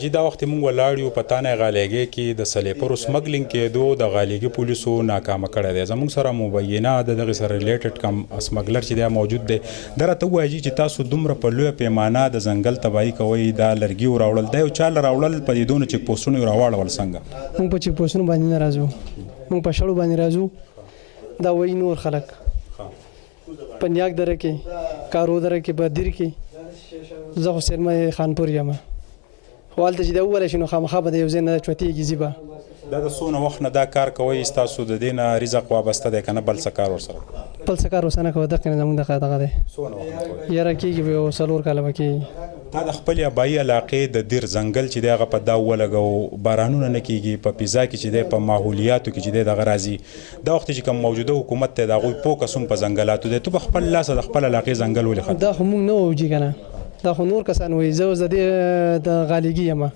حاجی دا وخت موږ ولاړ یو په تانه غالیګي کې د سلیپرو سمګلینګ کېدو د غالیګي پولیسو ناکامه کړی دی. زموږ سره مبینه د دغه سره ریلیټډ کم سمګلر چې دی موجود دی. درته وایي چې تاسو دومره په لویه پیمانه د ځنګل تباهي کوئ، دا لرګي وراوړل دا یو چا راوړل په دې دونه چیک پوسټونو راوړل څنګه؟ موږ په چیک پوسټونو باندې نه راځو، موږ په شړو باندې راځو. دا وایي نور خلک په نیاک دره کې، کارو دره کې، بدیر کې. زه حسین مې خانپور یم، خو هلته چې دا وویلی شي نو خامخا به د یو ځای نه چوتېږي ځي به. دا د څونه وخت نه دا کار کوئ؟ ستاسو د دې نه رزق وابسته دی که نه بل څه کار ورسره؟ بل څه کار ورسره نه کوو، دقې نه زموږ دغه دی. څونه وخت کوئ؟ یاره کېږي به یو 4 کاله به کېږي. دا د خپل ابایي علاقې د دیر ځنګل چې دی هغه په دا ولګو، بارانونه نه کېږي، په فضا کې چې دی په ماحولیاتو کې چې دی دغه راځي. دا وخت چې کوم موجوده حکومت دی د هغوی فوکس هم په ځنګلاتو دی. تو په خپل لاسه د خپل علاقې ځنګل ولې ختم؟ دا خو موږ نه ووجي که نه، دا خو نور کسان وایي. زه اوس د دې د غالیګي یم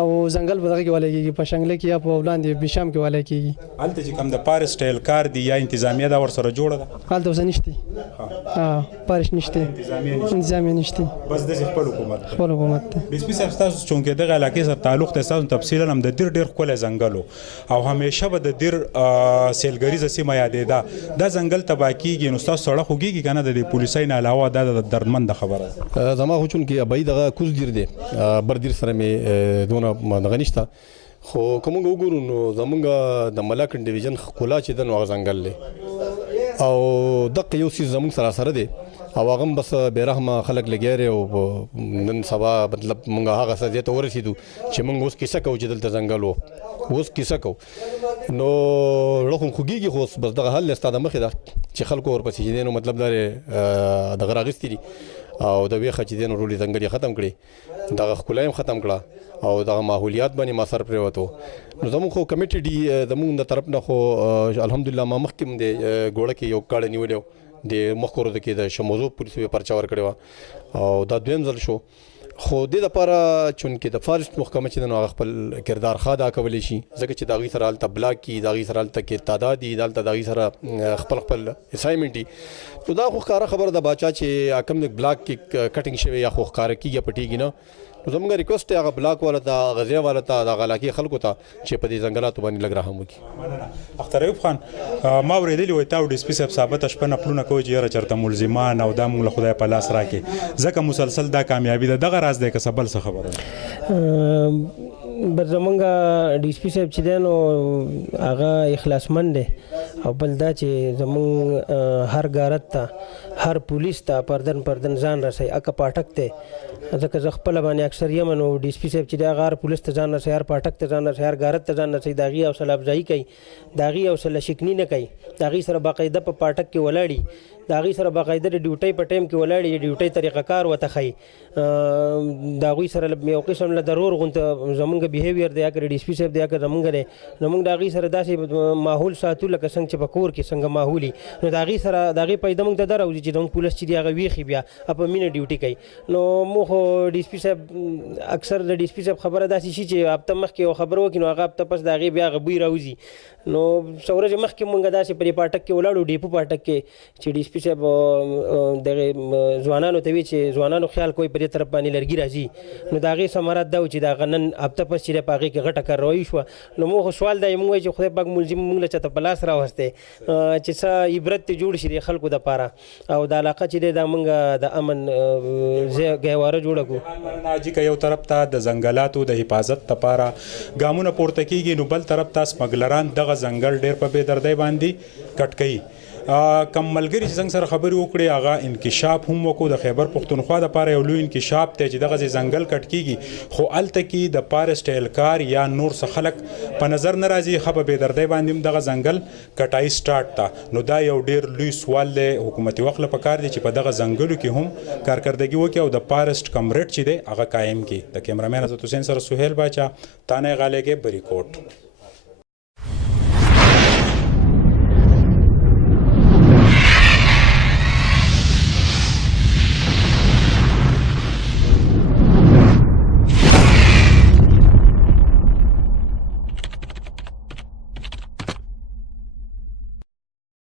او ځنګل په دغه کې والی کېږي، په شنګله کې یا په وړاندې بشام کې والی کېږي. هلته چې کوم د فارسټ اهلکار دی یا انتظامیه دا ورسره جوړه ده؟ هلته اوس نشته، فارسټ نشته، انتظامیه نشته، بس داسې خپل حکومت دی. خپل حکومت دی. ډي سي پي صاحب ستاسو چونکې دغه علاقې سره تعلق دی، ستاسو تفصیلا هم د دیر ډېر ښکلی ځنګل و او همیشه به د دیر سیلګریزه سیمه یادېده. دا ځنګل تباه کېږي نو ستاسو سړه خوږېږي که نه؟ د دې پولیسۍ نه علاوه دا د دردمنده خبره ده. زما خو چونکې ابایي دغه کوز دیر دی، بر دیر سره مې دونه دغه نشته. خو که موږ وګورو نو زموږ د ملاکنډ ډیویژن ښکلا چې ده نو هغه ځنګل دی او دقه یو څیز زموږ سره سره دی او هغه هم بس بېرحمه خلک لګیا دي. او نن سبا مطلب موږ هغه ځای ته ورسېدو چې موږ اوس کیسه کوو چې دلته ځنګل و، اوس کیسه کوو نو زړه خو خوږېږي. خو اوس بس دغه حل ستا د مخې ده چې خلکو ورپسې چې دی نو مطلب دا دغه راغستي دي او د ویښه چې دی نو ټولې ځنګل یې ختم کړي، دغه ښکلا یې ختم کړه او دغه ماحولیات باندې ما سر پرېوتو. نو زموږ خو کمیټې دي زموږ د طرف نه، خو الحمدلله ما مخکې هم د ګوړه کې یو کاړه نیولی و، د مخکې ورځو کې د شموزو پولیسو یې پرچه ورکړې وه او دا دویم ځل شو. خو دې دپاره چونکې د فارسټ محکمه چې ده نو هغه خپل کردار ښه ادا کولی شي، ځکه چې د هغوی سره هلته بلاک کي، د هغوی سره هلته کې تعداد دي، هلته د هغوی سره خپل اسایمنټ دي. نو دا خو ښکاره خبره ده باچا چې کوم د بلاک کې کټینګ شوی یا خو ښکاره کېږي پټېږي نه. نو زموږ ریکوست دی هغه بلاک والا ته، هغه ځای والا ته، دغه علاقې خلکو ته چې په دې ځنګلاتو باندې لږ رحم وکړي. اختر ایوب خان، ما اورېدلي وایي تا او ډي سي پي صاحب ثابته شپه نپلونه کوي چې یاره چېرته ملزمان او دا موږ له خدای په لاس راکړي، ځکه مسلسل دا کامیابي ده. دغه راز دی که څه بل څه خبره ده؟ بس زمونږ ډي سي پي صاحب چې دی نو هغه اخلاصمند دی او بل دا چې زمونږ هر غارت ته، هر پولیس ته پردن پردن ځان رسوي. اکه پاټک دی ځکه زه خپله باندې اکثر یم نو ډي سي پي صاحب چې دی هغه هر پولیس ته ځان رسوي، هر پاټک ته ځان رسوي، هر غارت ته ځان رسوي. د هغې حوصله افزایي کوي، د هغې حوصله شکني نه کوي، د هغې سره باقاعده په پاټک کې ولاړي، د هغوی سره باقاعده د ډیوټۍ په ټایم کې ولاړې، د ډیوټۍ طریقه کار ورته ښایي. د هغوی سره یو قسم له ضرور غونته زمونږ بیهیویر دی، اګر ډي سي پي صاحب دی اګر زمونږ دی، نو موږ د هغوی سره داسې ماحول ساتو لکه څنګه چې په کور کې څنګه ماحول وي. نو د هغوی سره د هغې پیدا موږ ته دا راوځي چې زموږ پولیس چې دی هغه ویښي بیا په مینه ډیوټي کوي. نو موږ خو ډي سي پي صاحب اکثر د ډي سي پي صاحب خبره داسې شي چې هفته مخکې یو خبره وکړي نو هغه هفته پس د هغې بیا هغه بوی راوځي. نو څو ورځې مخکې موږ داسې په دې پاټک کې ولاړو، ډیپو پاټک کې، چې ډي سي پي صاحب دغه ځوانانو ته وي چې ځوانانو خیال کوئ په دې طرف باندې لرګي راځي. نو د هغې ثمرات دا و چې د هغه نن هفته پس چې دی په هغې کې غټه کارروایي شوه. نو موږ خو سوال دا یې موږ وایو چې خدای پاک ملزم موږ له چاته په لاس راوستی چې څه عبرت ته جوړ شي د خلکو دپاره او د علاقه چې دی دا موږ د امن ګهواره جوړه کړو. ناجي که یو طرف ته د ځنګلاتو د حفاظت دپاره ګامونه پورته کېږي نو بل طرف ته سمګلران دغه ځنګل ډېر په بې دردۍ باندې کټ کوي. کم ملګري چې څنګه سره خبرې وکړې هغه انکشاف هم وکړو د خیبر پښتونخوا دپاره یو لوی انکشاف دی چې دغسې ځنګل کټ کېږي خو هلته کې د فارسټ اهلکار یا نور څه خلک په نظر نه راځي ښه په بې دردۍ باندې هم دغه ځنګل کټایي سټارټ ته. نو دا یو ډېر لوی سوال دی حکومتي وخت له پکار دی چې په دغه ځنګلو کې هم کارکردګي وکړي او د فارسټ کمرټ چې دی هغه قایم کړي. د کیمرامین عزت حسین سره سهیل باچا، تانه غالیګې، بریکوټ.